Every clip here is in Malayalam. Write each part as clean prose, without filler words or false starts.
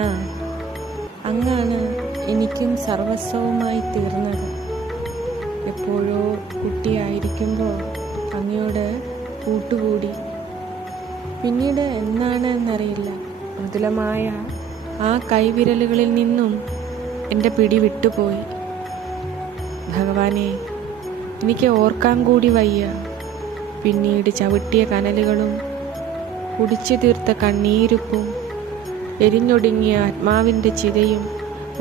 നാരായണ, അങ്ങാണ് എനിക്കും സർവസ്വവുമായി തീർന്നത്. എപ്പോഴോ കുട്ടിയായിരിക്കുമ്പോൾ അങ്ങയോട് കൂട്ടുകൂടി. പിന്നീട് എന്നാണ് എന്നറിയില്ല, മൃദുലമായ ആ കൈവിരലുകളിൽ നിന്നും എൻ്റെ പിടി വിട്ടുപോയി. ഭഗവാനെ, എനിക്ക് ഓർക്കാൻ കൂടി വയ്യ. പിന്നീട് ചവിട്ടിയ കനലുകളും കുടിച്ചു തീർത്ത കണ്ണീരുപ്പും എരിഞ്ഞൊടുങ്ങിയ ആത്മാവിൻ്റെ ചിതയും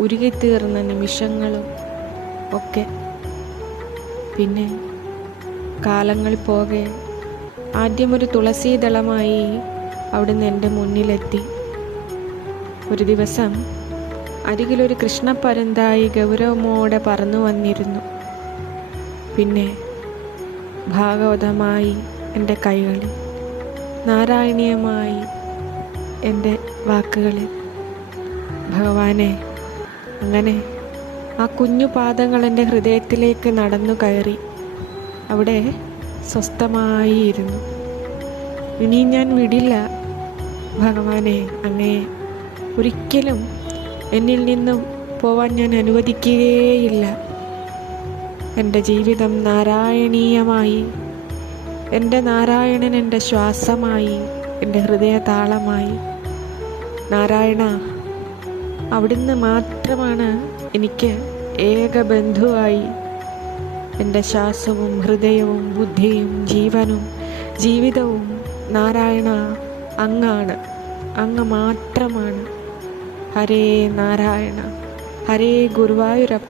ഉരുകിത്തീർന്ന നിമിഷങ്ങളും ഒക്കെ. പിന്നെ കാലങ്ങൾ പോകെ ആദ്യമൊരു തുളസീദളമായി അവിടുന്ന് എൻ്റെ മുന്നിലെത്തി. ഒരു ദിവസം അരികിലൊരു കൃഷ്ണപ്പരുന്തായി ഗൗരവമോടെ പറന്നു വന്നിരുന്നു. പിന്നെ ഭാഗവതമായി എൻ്റെ കൈകളിൽ, നാരായണീയമായി എൻ്റെ വാക്കുകളിൽ. ഭഗവാനെ, അങ്ങനെ ആ കുഞ്ഞു പാദങ്ങൾ എൻ്റെ ഹൃദയത്തിലേക്ക് നടന്നു കയറി അവിടെ സ്വസ്ഥമായി ഇരുന്നു. ഇനി ഞാൻ വിടില്ല ഭഗവാനെ, അങ്ങയെ ഒരിക്കലും എന്നിൽ നിന്നും പോവാൻ ഞാൻ അനുവദിക്കുകയില്ല. എൻ്റെ ജീവിതം നാരായണീയമായി, എൻ്റെ നാരായണൻ എൻ്റെ ശ്വാസമായി, എൻ്റെ ഹൃദയതാളമായി. നാരായണ, അവിടുന്ന് മാത്രമാണ് എനിക്ക് ഏക ബന്ധുവായി. എൻ്റെ ശ്വാസവും ഹൃദയവും ബുദ്ധിയും ജീവനും ജീവിതവും നാരായണ അങ്ങാണ്, അങ്ങ് മാത്രമാണ്. ഹരേ നാരായണ, ഹരേ ഗുരുവായൂരപ്പ.